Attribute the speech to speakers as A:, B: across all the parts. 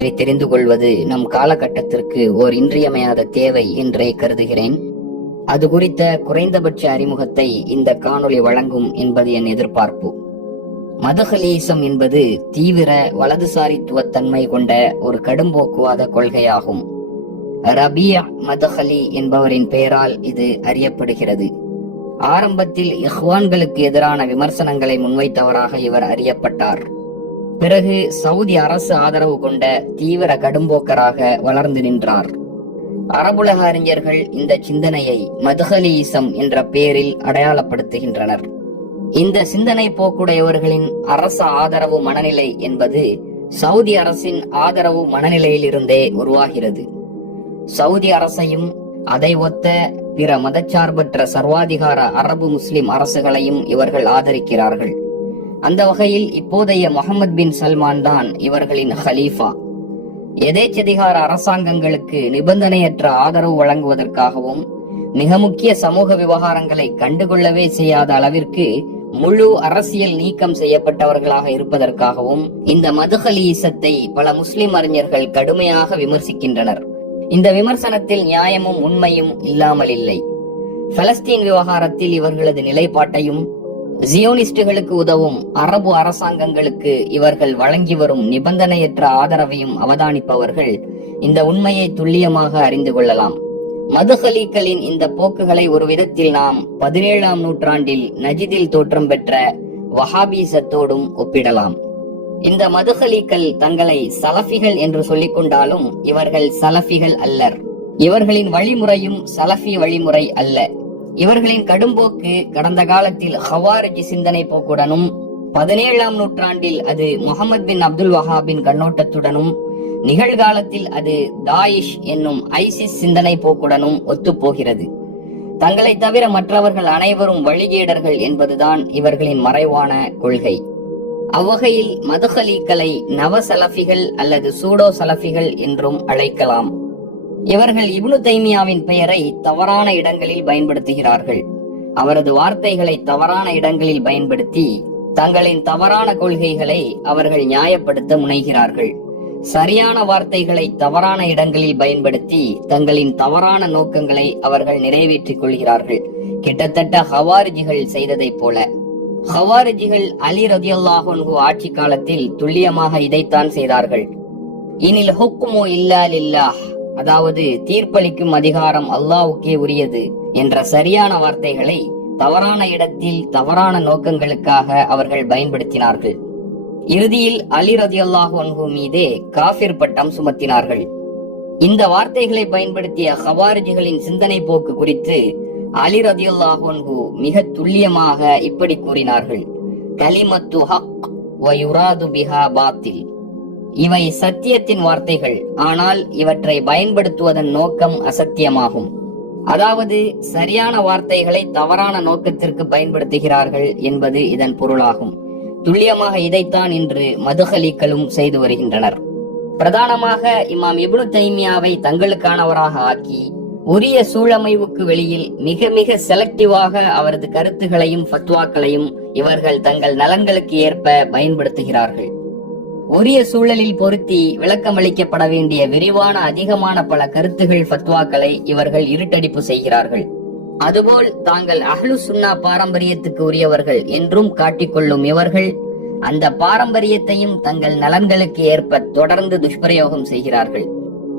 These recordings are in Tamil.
A: பற்றி தெரிந்து கொள்வது நம் காலகட்டத்திற்கு ஓர் இன்றியமையாத தேவை என்றே கருதுகிறேன். அது குறித்த குறைந்தபட்ச அறிமுகத்தை இந்த காணொளி வழங்கும் என்பது என் எதிர்பார்ப்பு. மதகலீசம் என்பது தீவிர வலதுசாரித்துவ தன்மை கொண்ட ஒரு கடும்போக்குவாத கொள்கையாகும். ரபியா மதஹலி என்பவரின் பெயரால் இது அறியப்படுகிறது. ஆரம்பத்தில் இஹ்வான்களுக்கு எதிரான விமர்சனங்களை முன்வைத்தவராக இவர் அறியப்பட்டார். பிறகு சவுதி அரசு ஆதரவு கொண்ட தீவிர கடும்போக்கராக வளர்ந்து நின்றார். அரபுலக அறிஞர்கள் இந்த சிந்தனையை மதுஹலீசம் என்ற பெயரில் அடையாளப்படுத்துகின்றனர். இந்த சிந்தனை போக்குடையவர்களின் அரச ஆதரவு மனநிலை என்பது சவுதி அரசின் ஆதரவு மனநிலையிலிருந்தே உருவாகிறது. சவுதி அரசையும் அதை ஒத்த பிற மதச்சார்பற்ற சர்வாதிகார அரபு முஸ்லிம் அரசுகளையும் இவர்கள் ஆதரிக்கிறார்கள். அந்த வகையில் இப்போதைய முகமது பின் சல்மான் தான் இவர்களின் ஹலீஃபா. எதேச்சதிகார அரசாங்கங்களுக்கு நிபந்தனையற்ற ஆதரவு வழங்குவதற்காகவும் மிக முக்கிய சமூக விவகாரங்களை கண்டுகொள்ளவே செய்யாத அளவிற்கு முழு அரசியல் நீக்கம் செய்யப்பட்டவர்களாக இருப்பதற்காகவும் இந்த மதுகலீசத்தை பல முஸ்லிம் அறிஞர்கள் கடுமையாக விமர்சிக்கின்றனர். இந்த விமர்சனத்தில் நியாயமும் உண்மையும் இல்லாமல் இல்லை. பலஸ்தீன் விவகாரத்தில் இவர்களது நிலைப்பாட்டையும் ஜியோனிஸ்டுகளுக்கு உதவும் அரபு அரசாங்கங்களுக்கு இவர்கள் வழங்கி வரும் நிபந்தனையற்ற ஆதரவையும் அவதானிப்பவர்கள் இந்த உண்மையை துல்லியமாக அறிந்து கொள்ளலாம். மதுஹலீக்களின் இந்த போக்குகளை ஒரு விதத்தில் நாம் பதினேழாம் நூற்றாண்டில் நஜிதில் தோற்றம் பெற்ற வஹாபீசத்தோடும் ஒப்பிடலாம். இந்த மதுஹலீக்கள் தங்களை சலஃபிகள் என்று சொல்லிக் கொண்டாலும் இவர்கள் சலஃபிகள் அல்லர். இவர்களின் வழிமுறையும் சலஃபி வழிமுறை அல்ல. இவர்களின் கடும்போக்கு கடந்த காலத்தில் ஹவாரிஜி சிந்தனை போக்குடனும் பதினேழாம் நூற்றாண்டில் அது முகமது பின் அப்துல் வஹாபின் கண்ணோட்டத்துடனும் நிகழ்காலத்தில் அது தாயிஷ் என்னும் ஐசிஸ் சிந்தனை போக்குடனும் ஒத்துப்போகிறது. தங்களை தவிர மற்றவர்கள் அனைவரும் வழிகேடர்கள் என்பதுதான் இவர்களின் மறைவான கொள்கை. அவ்வகையில் மதுகலீக்களை நவ சலஃபிகள் அல்லது சூடோ சலஃபிகள் என்றும் அழைக்கலாம். இவர்கள் இப்னு தைமியாவின் பெயரை தவறான இடங்களில் பயன்படுத்துகிறார்கள். அவரது வார்த்தைகளை தவறான இடங்களில் பயன்படுத்தி தங்களின் தவறான கொள்கைகளை அவர்கள் நியாயப்படுத்த முனைகிறார்கள். சரியான வார்த்தைகளை தவறான இடங்களில் பயன்படுத்தி தங்களின் தவறான நோக்கங்களை அவர்கள் நிறைவேற்றிக் கொள்கிறார்கள். கிட்டத்தட்ட ஹவாரிஜிகள் செய்ததைப் போல. ஹவாரிஜிகள் அலி ரதியல்லாஹு ஆட்சி காலத்தில் துல்லியமாக இதைத்தான் செய்தார்கள். இனில் ஹுக்குமோ இல்லா லில்லாஹ். அதாவது தீர்ப்பளிக்கும் அதிகாரம் அல்லாவுக்கே உரியது என்ற சரியான வார்த்தைகளை தவறான இடத்தில் தவறான நோக்கங்களுக்காக அவர்கள் பயன்படுத்தினார்கள். இறுதியில் அலி ரதி அல்லாஹு மீதே காபிர் பட்டம் சுமத்தினார்கள். இந்த வார்த்தைகளை பயன்படுத்திய ஹவாரிஜிகளின் சிந்தனை போக்கு குறித்து அலி ரதி அல்லாஹு மிக துல்லியமாக இப்படி கூறினார்கள். கலிமத்து ஹக் வயுராது பிஹா பாத்தில். இவை சத்தியத்தின் வார்த்தைகள். ஆனால் இவற்றை பயன்படுத்துவதன் நோக்கம் அசத்தியமாகும். அதாவது சரியான வார்த்தைகளை தவறான நோக்கத்திற்கு பயன்படுத்துகிறார்கள் என்பது இதன் பொருளாகும். துல்லியமாக இதைத்தான் இன்று மதுகலிக்களும் செய்து வருகின்றனர். பிரதானமாக இமாம் இப்னு தைமியாவை தங்களுக்கானவராக ஆக்கி உரிய சூழமைவுக்கு வெளியில் மிக மிக செலக்டிவாக அவரது கருத்துகளையும் ஃபத்வாக்களையும் இவர்கள் தங்கள் நலன்களுக்கு ஏற்ப பயன்படுத்துகிறார்கள். உரிய சூழலில் பொருத்தி விளக்கமளிக்கப்பட வேண்டிய விரிவான அதிகமான பல கருத்துகள் ஃபத்வாக்களை இவர்கள் இருட்டடிப்பு செய்கிறார்கள். அதுபோல் தாங்கள் அஹ்லு சுன்னா பாரம்பரியத்துக்கு உரியவர்கள் என்றும் காட்டிக்கொள்ளும் இவர்கள் அந்த பாரம்பரியத்தையும் தங்கள் நலன்களுக்கு ஏற்ப தொடர்ந்து துஷ்பிரயோகம் செய்கிறார்கள்.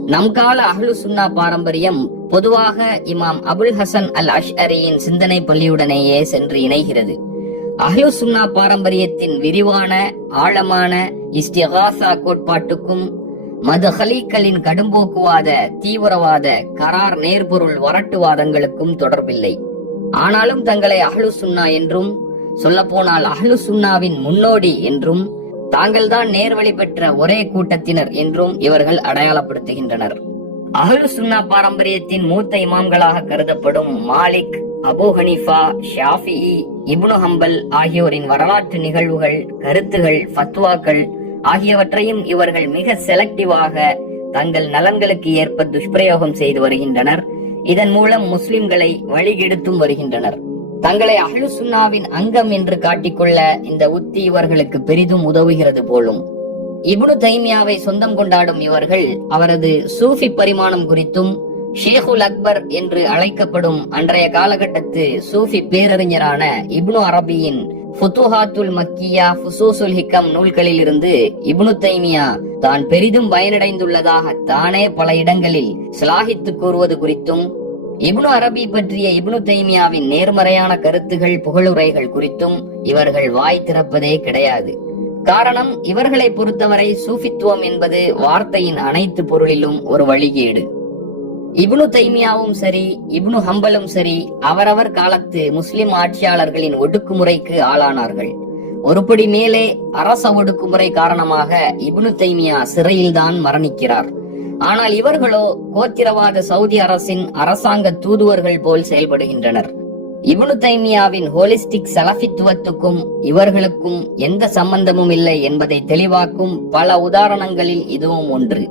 A: நம் கால அஹ்லு சுன்னா பாரம்பரியம் பொதுவாக இமாம் அபுல் ஹசன் அல் அஷ் அரியின் சிந்தனை பள்ளியுடனேயே சென்று இணைகிறது. அஹ்லு சுன்னா பாரம்பரியத்தின் விரிவான ஆழமான இஸ்திகாசா கோட்பாட்டுக்கும் மதுஹலீக்களின் கடும்போக்குவாத தீவிரவாத கரார் நேர்பொருள் வரட்டுவாதங்களுக்கும் தொடர்பில்லை. ஆனாலும் தங்களை அஹ்லு சுன்னா என்றும் சொல்லப்போனால் அஹ்லு சுன்னாவின் முன்னோடி என்றும் தாங்கள்தான் நேர்வழி பெற்ற ஒரே கூட்டத்தினர் என்றும் இவர்கள் அடையாளப்படுத்துகின்றனர். அஹ்லு சுன்னா பாரம்பரியத்தின் மூத்த இமாம்களாக கருதப்படும் Malik Abu Hanifa Shafi Ibn Hanbal ஆகியோரின் வரலாற்று நிகழ்வுகள் கருத்துகள் ஃபத்வாக்கள் ஆகியவற்றையும் இவர்கள் மிக செலக்டிவாக தங்கள் நலன்களுக்கு ஏற்ப துஷ்பிரயோகம் செய்து வருகின்றனர். இதன் மூலம் முஸ்லிம்களை வழிகெடுத்தும் வருகின்றனர். தங்களை அஹ்லு சுன்னாவின் அங்கம் என்று காட்டிக்கொள்ள இந்த உத்தி இவர்களுக்கு பெரிதும் உதவுகிறது போலும். இப்னு தைமியாவை சொந்தம் கொண்டாடும் இவர்கள் அவரது சூஃபி பரிமாணம் குறித்தும் ஷேகுல் அக்பர் என்று அழைக்கப்படும் அன்றைய காலகட்டத்து சூஃபி பேரறிஞரான இப்னு அரபியின் ஃபுத்துஹாத்துல் மக்கியா ஃபுசூசுல் ஹிக்கம் நூல்களில் இருந்து இப்னு தைமியா தான் பெரிதும் பயனடைந்துள்ளதாக தானே பல இடங்களில் சிலாகித்து கூறுவது குறித்தும் இப்னு அரபி பற்றிய இப்னு தைமியாவின் நேர்மறையான கருத்துகள் புகழுரைகள் குறித்தும் இவர்கள் வாய் திறப்பதே கிடையாது. காரணம் இவர்களை பொறுத்தவரை சூஃபித்துவம் என்பது வார்த்தையின் அனைத்து பொருளிலும் ஒரு வழிகேடு. இப்னு தைமியாவும் சரி இப்னு ஹம்பலும் சரி அவரவர் காலத்து முஸ்லிம் ஆட்சியாளர்களின் ஒடுக்குமுறைக்கு ஆளானார்கள். ஒருபடி மேலே அரச ஒடுக்குமுறை காரணமாக இப்னு தைமியா சிறையில்தான் மரணிக்கிறார். ஆனால் இவர்களோ கோத்திரவாத சவுதி அரசின் அரசாங்க தூதுவர்கள் போல் செயல்படுகின்றனர். இப்னு தைமியாவின் ஹோலிஸ்டிக் சலஃபித்துவத்துக்கும் இவர்களுக்கும் எந்த சம்பந்தமும் இல்லை என்பதை தெளிவாக்கும் பல உதாரணங்களில் இதுவும் ஒன்று.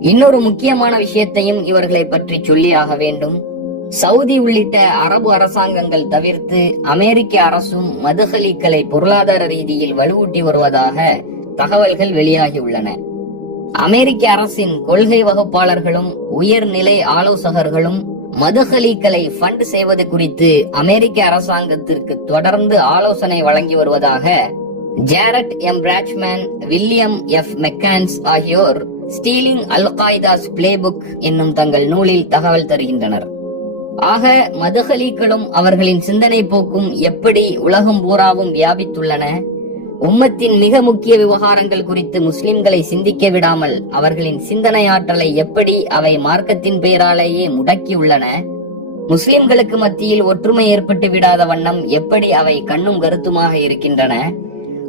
A: இன்னொரு முக்கியமான விஷயத்தையும் இவர்களை பற்றி சொல்லி ஆக வேண்டும். சவுதி உள்ளிட்ட அரபு அரசாங்கங்கள் தவிர்த்து அமெரிக்க அரசும் மதுகலிக்களை பொருளாதார ரீதியில் வலுவூட்டி வருவதாக தகவல்கள் வெளியாகியுள்ளன அமெரிக்க அரசின் கொள்கை வகுப்பாளர்களும் உயர்நிலை ஆலோசகர்களும் மதுகலிக்களை ஃபண்ட் செய்வது குறித்து அமெரிக்க அரசாங்கத்திற்கு தொடர்ந்து ஆலோசனை வழங்கி வருவதாக Jared M. Bratchman William F. McCance ஆகியோர் ஸ்டீலிங் அல் காய்தாஸ் பிளேபுக் என்னும் தங்கள் நூலில் தகவல் தருகின்றனர். ஆக மதுகலிகளும் அவர்களின் சிந்தனை போக்கும் எப்படி உலகம் பூராவும் வியாபித்துள்ளன? உம்மத்தின் மிக முக்கிய விவகாரங்கள் குறித்து முஸ்லிம்களை சிந்திக்க விடாமல் அவர்களின் சிந்தனை ஆற்றலை எப்படி அவை மார்க்கத்தின் பெயராலேயே முடக்கியுள்ளன? முஸ்லிம்களுக்கு மத்தியில் ஒற்றுமை ஏற்பட்டு விடாத வண்ணம் எப்படி அவை கண்ணும் கருத்துமாக இருக்கின்றன?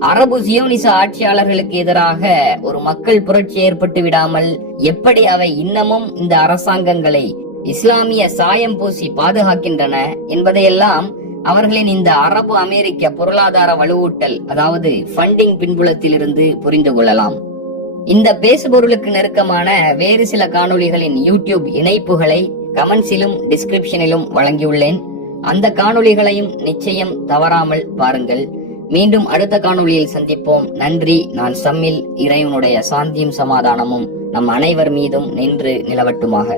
A: அரபு சியோனிச ஆட்சியாளர்களுக்கு எதிராக ஒரு மக்கள் புரட்சி ஏற்பட்டு விடாமல் எப்படி அவை இன்னமும் இந்த அரசாங்கங்களை இஸ்லாமிய சாயம் பூசி பாதுகாக்கின்றன என்பதையெல்லாம் அவர்களின் இந்த அரபு அமெரிக்க பொருளாதார வலுவூட்டல் அதாவது ஃபண்டிங் பின்புலத்திலிருந்து புரிந்து கொள்ளலாம். இந்த பேசுபொருளுக்கு நெருக்கமான வேறு சில காணொளிகளின் யூடியூப் இணைப்புகளை கமெண்ட்ஸிலும் டிஸ்கிரிப்ஷனிலும் வழங்கியுள்ளேன். அந்த காணொளிகளையும் நிச்சயம் தவறாமல் பாருங்கள். மீண்டும் அடுத்த காணொளியில் சந்திப்போம். நன்றி. நான் சம்மில் இறைவனுடைய சாந்தியும் சமாதானமும் நம் அனைவர் மீதும் நின்று நிலவட்டுமாக.